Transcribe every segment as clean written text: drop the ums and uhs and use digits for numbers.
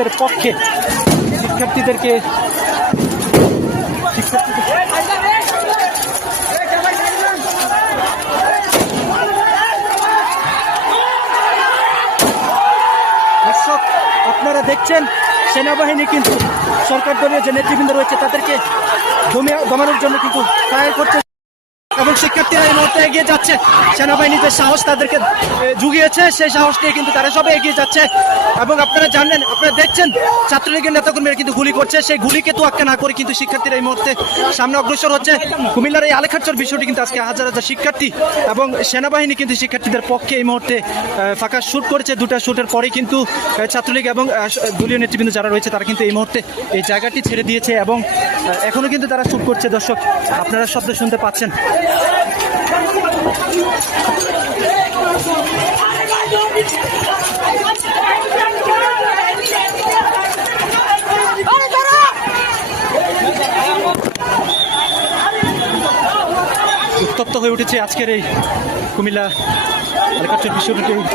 শিক্ষার্থীদের পক্ষে, শিক্ষার্থীদেরকে দর্শক আপনারা দেখছেন সেনাবাহিনী কিন্তু সরকার দলীয় যে নেতৃবৃন্দ রয়েছে তাদেরকে দমানোর জন্য কিন্তু ট্রাই করছে এবং শিক্ষার্থীরা এই মুহূর্তে এগিয়ে যাচ্ছে। সেনাবাহিনীর যে সাহস তাদেরকে জুগিয়েছে সেই সাহস নিয়ে কিন্তু তারা সবাই এগিয়ে যাচ্ছে এবং আপনারা জানেন, আপনারা দেখছেন ছাত্রলীগের নেতাকর্মীরা কিন্তু গুলি করছে, সেই গুলিকে তোয়াক্কা না করে কিন্তু শিক্ষার্থীরা এই মুহূর্তে সামনে অগ্রসর হচ্ছে। কুমিল্লার এই আলেখারচর বিষয়টি কিন্তু আজকে হাজার হাজার শিক্ষার্থী এবং সেনাবাহিনী কিন্তু শিক্ষার্থীদের পক্ষে এই মুহূর্তে ফাঁকা শুট করেছে। দুটা শুটের পরে কিন্তু ছাত্রলীগ এবং দলীয় নেতৃবৃন্দ যারা রয়েছে তারা কিন্তু এই মুহূর্তে এই জায়গাটি ছেড়ে দিয়েছে এবং এখনো কিন্তু তারা শুট করছে। দর্শক আপনারা শব্দ শুনতে পাচ্ছেন। উত্তপ্ত হয়ে উঠেছে আজকের এই কুমিল্লা আলেখারচর বিশ্ববিদ্যালয়।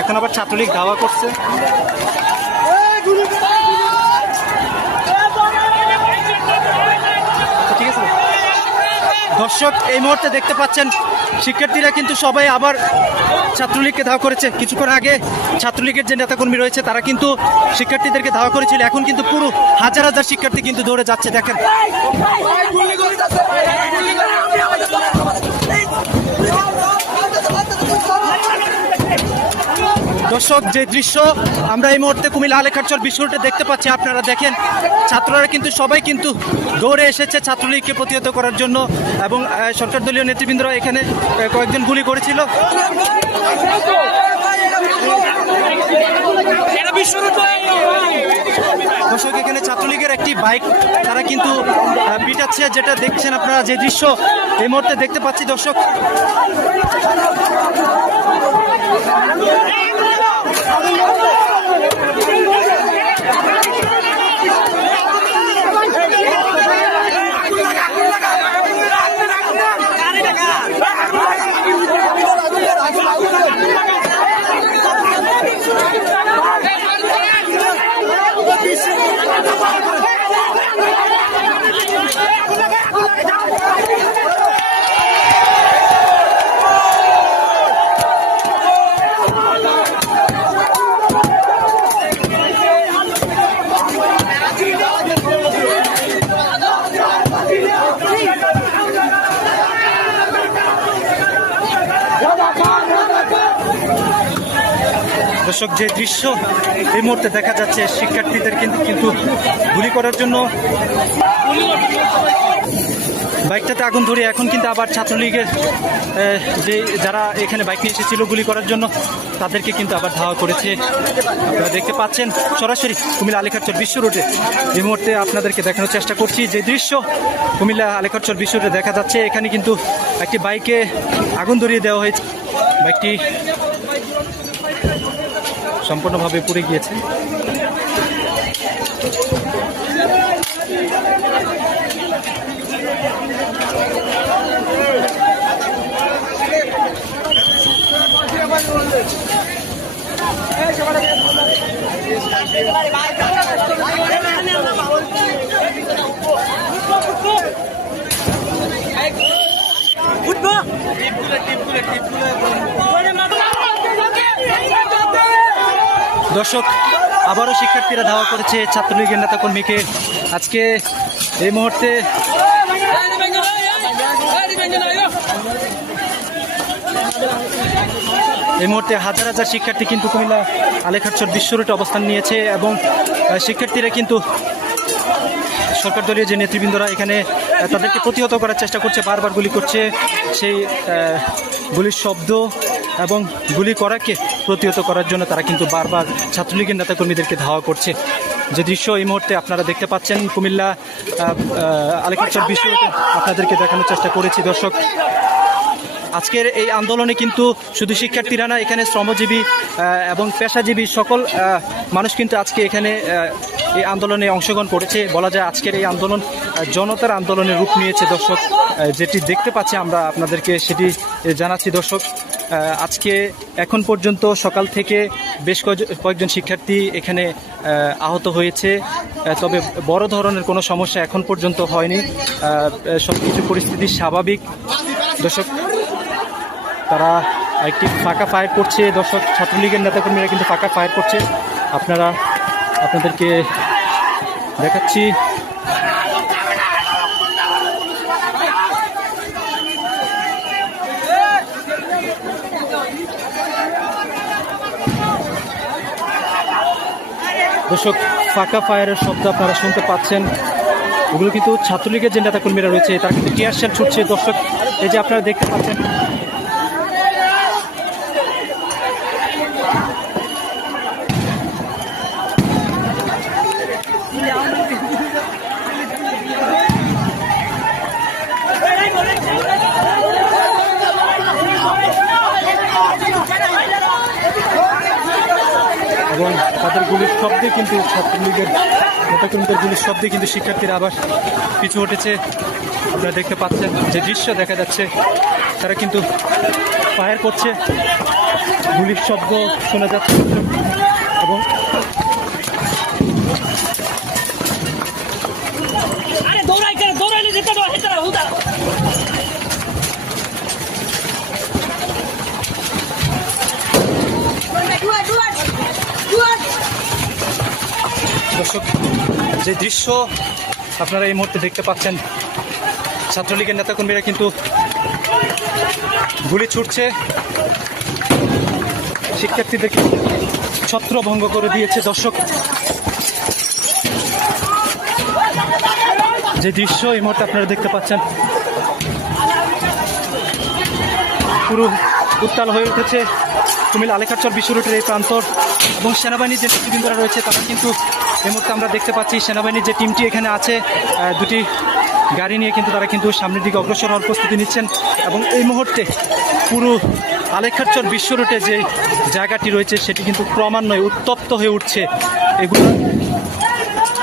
এখন আবার ছাত্রলীগ দাওয়া করছে। ঠিক আছে দর্শক, এই মুহূর্তে দেখতে পাচ্ছেন শিক্ষার্থীরা কিন্তু সবাই আবার ছাত্রলীগকে ধাওয়া করেছে। কিছুক্ষণ আগে ছাত্রলীগের যে নেতাকর্মী রয়েছে তারা কিন্তু শিক্ষার্থীদেরকে ধাওয়া করেছিল, এখন কিন্তু পুরো হাজার হাজার শিক্ষার্থী কিন্তু দৌড়ে যাচ্ছে। দেখেন দর্শক, যে দৃশ্য আমরা এই মুহূর্তে কুমিল্লা আলেখারচর বিশ্বরোডে দেখতে পাচ্ছি, আপনারা দেখেন ছাত্ররা কিন্তু সবাই কিন্তু দৌড়ে এসেছে ছাত্রলীগকে প্রতিহত করার জন্য এবং সরকার দলীয় নেতৃবৃন্দরা এখানে কয়েকজন গুলি করেছিল। দর্শক, এখানে ছাত্রলীগের একটি বাইক তারা কিন্তু পিটাচ্ছে, যেটা দেখছেন আপনারা, যে দৃশ্য এই মুহূর্তে দেখতে পাচ্ছি। দর্শক দর্শক, যে দৃশ্য এই মুহূর্তে দেখা যাচ্ছে শিক্ষার্থীদের কিন্তু গুলি করার জন্য বাইকটাতে আগুন ধরে এখন কিন্তু আবার ছাত্রলীগের যে যারা এখানে বাইক নিয়ে এসেছিল গুলি করার জন্য তাদেরকে কিন্তু আবার ধাওয়া করেছে। আপনারা দেখতে পাচ্ছেন সরাসরি কুমিল্লা আলেখারচর বিশ্ব রোডে এই মুহূর্তে আপনাদেরকে দেখানোর চেষ্টা করছি যে দৃশ্য কুমিল্লা আলেখারচর বিশ্ব রোডে দেখা যাচ্ছে। এখানে কিন্তু একটি বাইকে আগুন ধরিয়ে দেওয়া হয়েছে, বাইকটি সম্পূর্ণভাবে পুড়ে গিয়েছে। উঠবো দর্শক, আবারও শিক্ষার্থীরা ধাওয়া করেছে ছাত্রলীগের নেতাকর্মীকে। আজকে এই মুহূর্তে হাজার হাজার শিক্ষার্থী কিন্তু কুমিল্লা আলেখারচর বিশ্ব রোডে অবস্থান নিয়েছে এবং শিক্ষার্থীরা কিন্তু সরকার দলীয় যে নেতৃবৃন্দরা এখানে তাদেরকে প্রতিহত করার চেষ্টা করছে, বারবার গুলি করছে। সেই গুলির শব্দ এবং গুলি করাকে প্রতিহত করার জন্য তারা কিন্তু বারবার ছাত্রলীগের নেতাকর্মীদেরকে ধাওয়া করছে। যে দৃশ্য এই মুহূর্তে আপনারা দেখতে পাচ্ছেন কুমিল্লা আলেখারচর বিশ্ব রোডে আপনাদেরকে দেখানোর চেষ্টা করেছি। দর্শক, আজকের এই আন্দোলনে কিন্তু শুধু শিক্ষার্থীরা না, এখানে শ্রমজীবী এবং পেশাজীবী সকল মানুষ কিন্তু আজকে এখানে এই আন্দোলনে অংশগ্রহণ করেছে। বলা যায় আজকের এই আন্দোলন জনতার আন্দোলনের রূপ নিয়েছে। দর্শক, যেটি দেখতে পাচ্ছি আমরা আপনাদেরকে সেটি জানাচ্ছি। দর্শক, আজকে এখন পর্যন্ত সকাল থেকে বেশ কয়েকজন শিক্ষার্থী এখানে আহত হয়েছে, তবে বড় ধরনের কোনো সমস্যা এখন পর্যন্ত হয়নি। সব কিছু পরিস্থিতি স্বাভাবিক। দর্শক, তারা একটি ফাঁকা ফায়ার করছে। দর্শক, ছাত্রলীগের নেতাকর্মীরা কিন্তু ফাঁকা ফায়ার করছে। আপনাদেরকে দেখাচ্ছি। দর্শক, ফাঁকা ফায়ারের শব্দ আপনারা শুনতে পাচ্ছেন। ওগুলো কিন্তু ছাত্রলীগের যে নেতাকর্মীরা রয়েছে তারা কিন্তু টিয়ার শেল ছুটছে। দর্শক, এই যে আপনারা দেখতে পাচ্ছেন, এবং তাদের গুলির শব্দে কিন্তু ছাত্রলীগের নেতাকর্মীদের গুলির শব্দে কিন্তু শিক্ষার্থীরা আবার পিছু হটেছে। আপনারা দেখতে পাচ্ছেন যে দৃশ্য দেখা যাচ্ছে, তারা কিন্তু ফায়ার করছে, গুলির শব্দ শোনা যাচ্ছে এবং দর্শক, যে দৃশ্য আপনারা এই মুহূর্তে দেখতে পাচ্ছেন, ছাত্রলীগের নেতাকর্মীরা কিন্তু গুলি ছুটছে, শিক্ষার্থীদেরকে ছত্রভঙ্গ করে দিয়েছে। দর্শক, যে দৃশ্য এই মুহূর্তে আপনারা দেখতে পাচ্ছেন, পুরো উত্তাল হয়ে উঠেছে কুমিল্লা আলেখারচর বিশ্ব রোডের এই প্রান্তর। এবং সেনাবাহিনীর যে নেতৃবৃন্দরা রয়েছে তারা কিন্তু এই মুহূর্তে আমরা দেখতে পাচ্ছি সেনাবাহিনীর যে টিমটি এখানে আছে, দুটি গাড়ি নিয়ে কিন্তু তারা কিন্তু সামনের দিকে অগ্রসর হওয়ার প্রস্তুতি নিচ্ছেন। এবং এই মুহূর্তে পুরো আলেখারচর বিশ্ব রোডে যে জায়গাটি রয়েছে সেটি কিন্তু ক্রমান্বয়ে উত্তপ্ত হয়ে উঠছে। এগুলো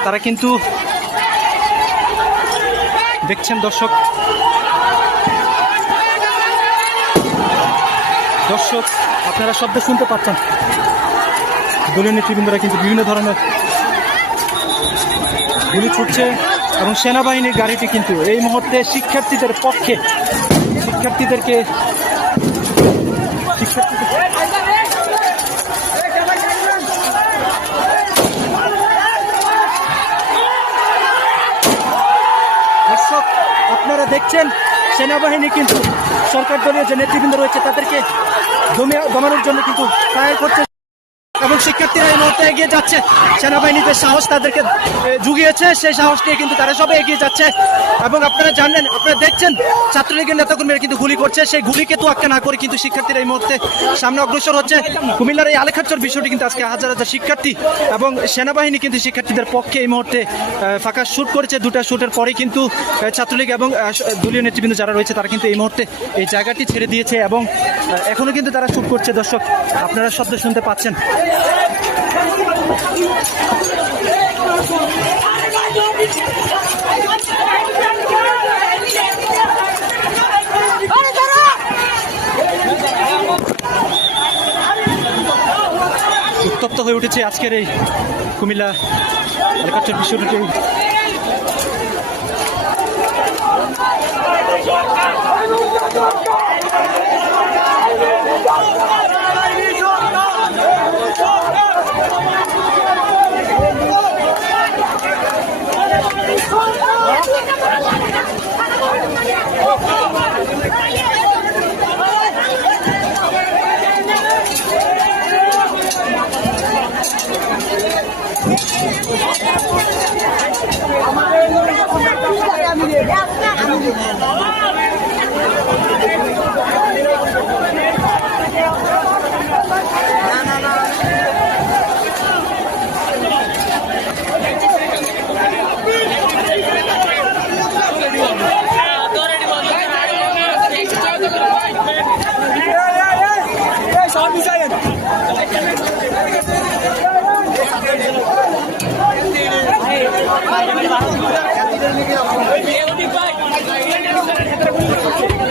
তারা কিন্তু দেখছেন। দর্শক, আপনারা শব্দ শুনতে পাচ্ছেন। দলীয় নেতৃবৃন্দরা কিন্তু বিভিন্ন ধরনের গুলি ছুটছে এবং সেনাবাহিনীর গাড়িটি কিন্তু এই মুহূর্তে শিক্ষার্থীদের পক্ষে দর্শক, আপনারা দেখছেন সেনাবাহিনী কিন্তু সরকার দলীয় যে নেতৃবৃন্দ রয়েছে তাদেরকে দমানোর জন্য কিন্তু ফায়ার করছে এবং শিক্ষার্থীরা এই মুহূর্তে এগিয়ে যাচ্ছে। সেনাবাহিনীদের সাহস তাদেরকে জুগিয়েছে, সেই সাহস নিয়ে কিন্তু তারা সবাই এগিয়ে যাচ্ছে। এবং আপনারা জানেন, আপনারা দেখছেন ছাত্রলীগের নেতাকর্মীরা কিন্তু গুলি করছে, সেই গুলিকে তোয়াক্কা না করে কিন্তু শিক্ষার্থীরা এই মুহূর্তে সামনে অগ্রসর হচ্ছে। কুমিল্লার এই আলেখারচর বিষয়টি কিন্তু আজকে হাজার হাজার শিক্ষার্থী এবং সেনাবাহিনী কিন্তু শিক্ষার্থীদের পক্ষে এই মুহূর্তে ফাঁকা শুট করেছে। দুটা শুটের পরে কিন্তু ছাত্রলীগ এবং দলীয় নেতৃবৃন্দ যারা রয়েছে তারা কিন্তু এই মুহূর্তে এই জায়গাটি ছেড়ে দিয়েছে এবং এখনো কিন্তু তারা শুট করছে। দর্শক, আপনারা শব্দ শুনতে পাচ্ছেন। উত্তপ্ত হয়ে উঠেছে আজকের এই কুমিল্লা আলেখারচর বিশ্ব রোডে।